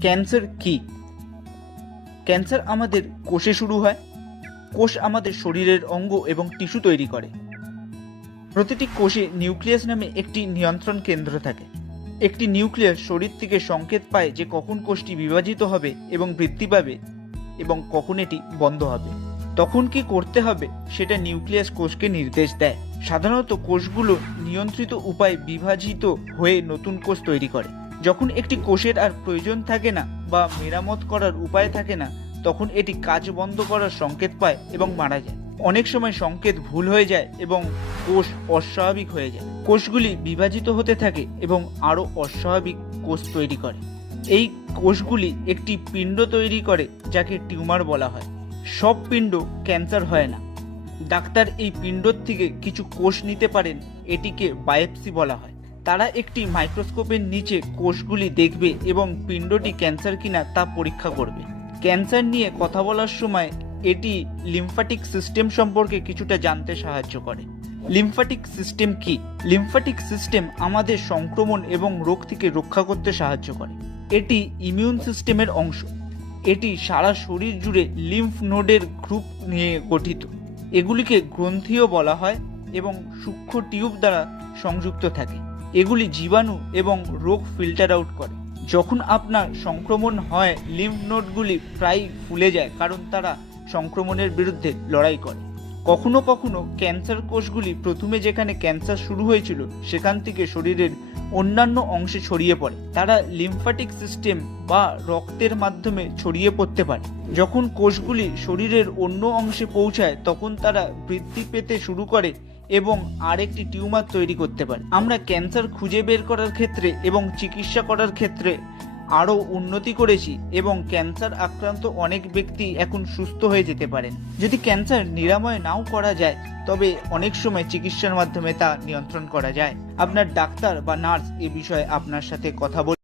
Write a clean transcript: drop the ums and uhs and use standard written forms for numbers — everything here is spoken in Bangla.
ক্যান্সার কি? ক্যান্সার আমাদের কোষে শুরু হয়। কোষ আমাদের শরীরের অঙ্গ এবং টিস্যু তৈরি করে। প্রতিটি কোষে নিউক্লিয়াস নামে একটি নিয়ন্ত্রণ কেন্দ্র থাকে। একটি নিউক্লিয়াস শরীর থেকে সংকেত পায় যে কখন কোষটি বিভাজিত হবে এবং বৃদ্ধি পাবে এবং কখন এটি বন্ধ হবে। তখন কি করতে হবে সেটা নিউক্লিয়াস কোষকে নির্দেশ দেয়। সাধারণত কোষগুলো নিয়ন্ত্রিত উপায়ে বিভাজিত হয়ে নতুন কোষ তৈরি করে। যখন একটি কোষের আর প্রয়োজন থাকে না বা মেরামত করার উপায় থাকে না, তখন এটি কাজ বন্ধ করার সংকেত পায় এবং মারা যায়। অনেক সময় সংকেত ভুল হয়ে যায় এবং কোষ অস্বাভাবিক হয়ে যায়। কোষগুলি বিভাজিত হতে থাকে এবং আরও অস্বাভাবিক কোষ তৈরি করে। এই কোষগুলি একটি পিণ্ড তৈরি করে যাকে টিউমার বলা হয়। সব পিণ্ড ক্যান্সার হয় না। ডাক্তার এই পিণ্ডর থেকে কিছু কোষ নিতে পারেন, এটিকে বায়োপসি বলা হয়। তারা একটি মাইক্রোস্কোপের নিচে কোষগুলি দেখবে এবং পিণ্ডটি ক্যান্সার কিনা তা পরীক্ষা করবে। ক্যান্সার নিয়ে কথা বলার সময় এটি লিম্ফ্যাটিক সিস্টেম সম্পর্কে কিছুটা জানতে সাহায্য করে। লিম্ফ্যাটিক সিস্টেম কি? লিম্ফ্যাটিক সিস্টেম আমাদের সংক্রমণ এবং রোগ থেকে রক্ষা করতে সাহায্য করে। এটি ইমিউন সিস্টেমের অংশ। এটি সারা শরীর জুড়ে লিম্ফ নোডের গ্রুপ নিয়ে গঠিত। এগুলিকে গ্রন্থিও বলা হয় এবং সূক্ষ্ম টিউব দ্বারা সংযুক্ত থাকে। এগুলি জীবাণু এবং রোগ ফিল্টার আউট করে। যখন আপনার সংক্রমণ হয়, লিম্ফ নোডগুলি প্রায় ফুলে যায় কারণ তারা সংক্রমণের বিরুদ্ধে লড়াই করে। কখনো কখনো ক্যান্সার কোষগুলি প্রথমে যেখানে ক্যান্সার শুরু হয়েছিল সেখান থেকে শরীরের অন্যান্য অংশে ছড়িয়ে পড়ে। তারা লিম্ফ্যাটিক সিস্টেম বা রক্তের মাধ্যমে ছড়িয়ে পড়তে পারে। যখন কোষগুলি শরীরের অন্য অংশে পৌঁছায় তখন তারা বৃদ্ধি পেতে শুরু করে এবং আরেকটি টিউমার তৈরি করতে পারে। আমরা ক্যান্সার খুঁজে বের করার ক্ষেত্রে এবং চিকিৎসা করার ক্ষেত্রে আরও উন্নতি করেছি এবং ক্যান্সার আক্রান্ত অনেক ব্যক্তি এখন সুস্থ হয়ে যেতে পারেন। যদি ক্যান্সার নিরাময় নাও করা যায়, তবে অনেক সময় চিকিৎসার মাধ্যমে তা নিয়ন্ত্রণ করা যায়। আপনার ডাক্তার বা নার্স এ বিষয়ে আপনার সাথে কথা বলবে।